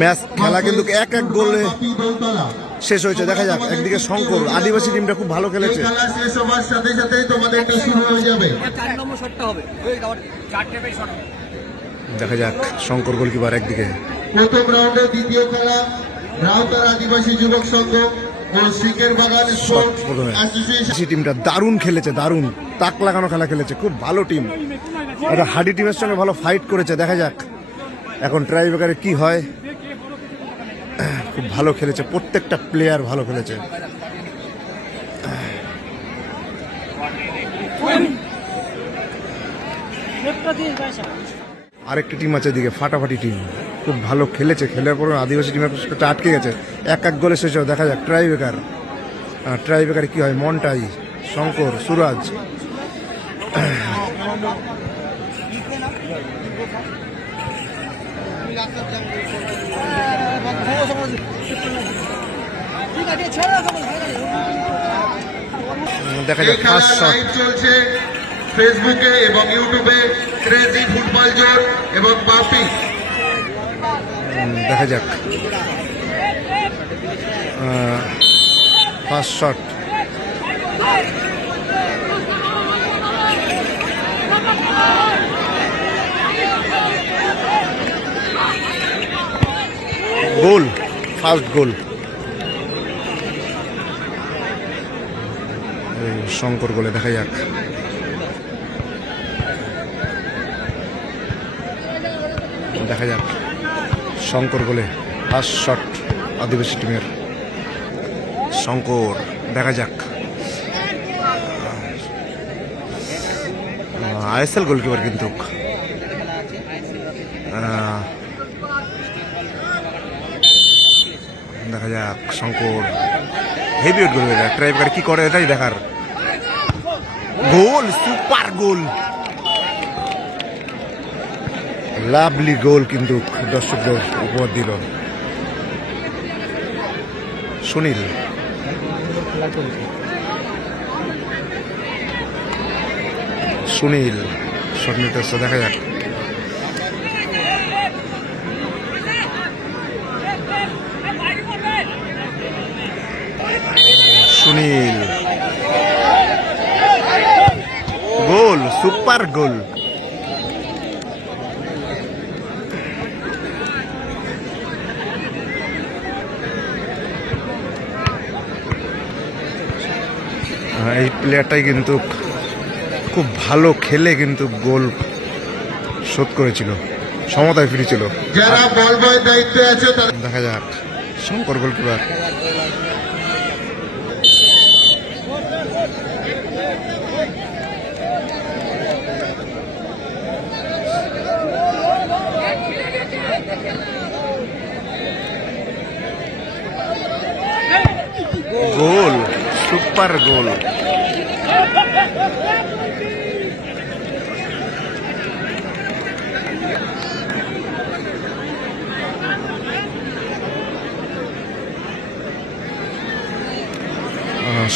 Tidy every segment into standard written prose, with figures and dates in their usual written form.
Match খেলা কিন্তু এক এক গোলে শেষ হয়েছে। দেখা যাক, একদিকে শঙ্কর আদিবাসী টিমটা খুব ভালো খেলেছে। দেখা যাক শঙ্কর গোলকিপার একদিকে। প্রথম রাউন্ডে দ্বিতীয় খেলা রাউতার আদিবাসী যুবক সংঘ ও সিকের বাগান স্পোর্টস অ্যাসোসিয়েশন টিমটা দারুণ খেলেছে, দারুণ তাক লাগানো খেলা খেলেছে, খুব ভালো টিম। একটা হাডি টিমের সঙ্গে ভালো ফাইট করেছে। দেখা যাক এখন ট্রাইব্রেকারে কি হয়। খুব ভালো খেলেছে, প্রত্যেকটা প্লেয়ার ভালো খেলেছে। আরেকটি টিম আছে এদিকে, ফাটাফাটি টিম, খুব ভালো খেলেছে। খেলার পর আদিবাসী টিমের আটকে গেছে, এক এক গোলে শেষ হয়। দেখা যাক ট্রাইব্রেকারে কি হয়। মন্টাই, শঙ্কর, সুরাজ, দেখা যাক ফার্স্ট শট চলছে ফেসবুকে এবং ইউটিউবে ক্রেজি ফুটবল জোন এবং বাপি। দেখা যাক ফার্স্ট শট। গোল, ফার্স্ট গোল শঙ্কর গোলে। দেখা যাক শঙ্কর গোলে ফার্স্ট শট আদিবাসী টিমের। শঙ্কর, দেখা যাক আইএসএল গোলকিপার কিন্তু। দেখা যাক শঙ্কর হেভি গোল। ট্রাইব্রেকার কি করে এটাই দেখার। গোল, সুপার গোল, লাভলি গোল কিন্তু দর্শকদের উপহার দিল সুনীল। শট নিতেছে, দেখা যাক সুনীল। গোল, সুপার গোল। এই প্লেয়ারটাই কিন্তু খুব ভালো খেলে কিন্তু গোল শোধ করেছিল, সমতায় ফিরেছিল। যারা বল বয়ের দায়িত্বে আছে দেখা যাক শঙ্কর গোলকিপার। গোল, সুপার গোল।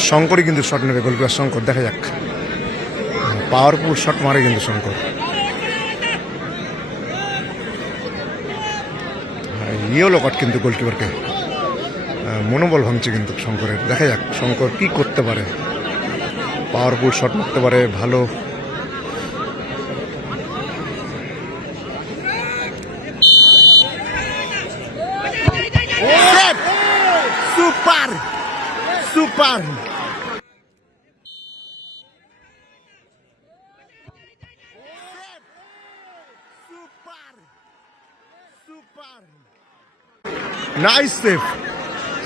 শঙ্করই কিন্তু শট নেবে, গোলকিপার শঙ্কর। দেখা যাক, পাওয়ারফুল শট মারে কিন্তু শঙ্কর। ইয়েলো কার্ড কিন্তু গোলকিপারকে, মনোবল ভাঙছে কিন্তু শঙ্করের। দেখা যাক শঙ্কর কি করতে পারে, পাওয়ারফুল শট মারতে পারে ভালো। Super super nice save,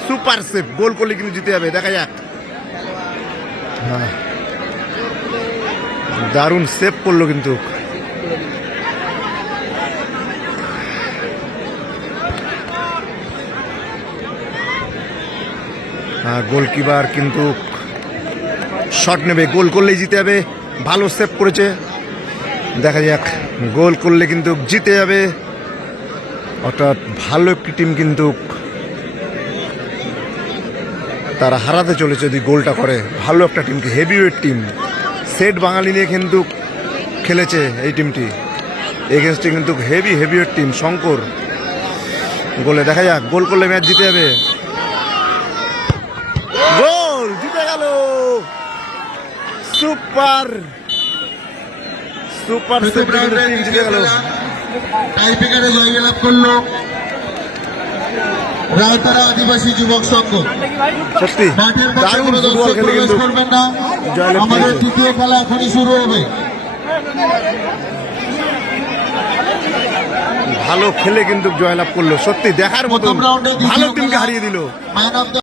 super save. Goal করলে কিন্তু জিতে যাবে। দেখা যাক, দারুণ সেভ করলো কিন্তু। গোলকিপার কিন্তু শট নেবে, গোল করলেই জিতে যাবে। ভালো সেভ করেছে। দেখা যাক, গোল করলে কিন্তু জিতে যাবে। অর্থাৎ ভালো একটি টিম কিন্তু তারা হারাতে চলেছে যদি গোলটা করে। ভালো একটা টিমকে, হেভিওয়েট টিম, সেট বাঙালি নিয়ে কিন্তু খেলেছে এই টিমটি। এগেনস্টে কিন্তু হেভিওয়েট টিম শঙ্কর। গোলে দেখা যাক, গোল করলে ম্যাচ জিতে যাবে। গোল, জিতে গেল। সুপার প্রথম রাউন্ডে টিম জিতে গেল। টাইব্রেকারে জয়লাভ করলো রাউতারা আদিবাসী যুবক সংঘ। সত্যি মাঠের কাছে দারুণ কোনো ফুটবল দর্শক খেলে প্রবেশ কিন্তু করবেন না। জয়লাভ আমাদের করেছে। তৃতীয় খেলা এখনই শুরু হবে। ভালো খেলে কিন্তু জয়লাভ করলো, সত্যি দেখার মতো প্রথম রাউন্ডে ভালো টিমকে হারিয়ে দিল। Man of the